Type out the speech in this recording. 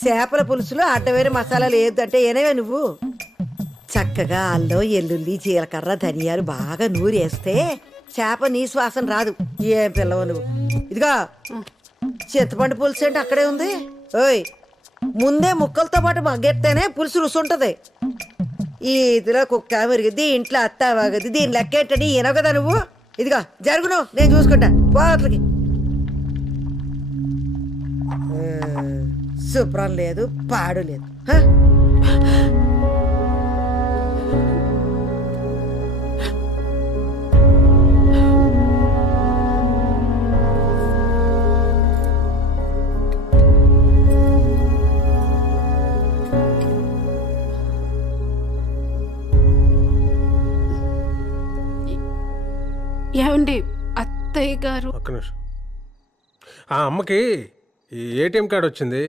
చేపల పులుసులో అడ్డమైన మసాలాలు ఏదంటే ఏనేవే నువ్వు చక్కగా అల్లం ఎల్లుల్లి జీలకర్ర ధనియాలు బాగా నూరేస్తే చేప నీ శ్వాసన రాదు. ఏం పిల్లవు నువ్వు. ఇదిగా చింతపండు పులుసు అంటే అక్కడే ఉంది. ఓయ్ ముందే ముక్కలతో పాటు మగ్గెత్తేనే పులుసు రుసుంటది. ఈ ఇదిలో కుక్క మెరిగిద్ది, ఇంట్లో అత్త వాగది, దీని లెక్కేటని ఈనవు కదా నువ్వు. ఇదిగా జరుగును, నేను చూసుకుంటా పోట్లకి. శుభ్రం లేదు, పాడు లేదు. హ? ఏమండి అత్తయ్య గారు ఒక్క నిమిషం. ఆ అమ్మకి ఈ ఏటీఎం కార్డు వచ్చింది.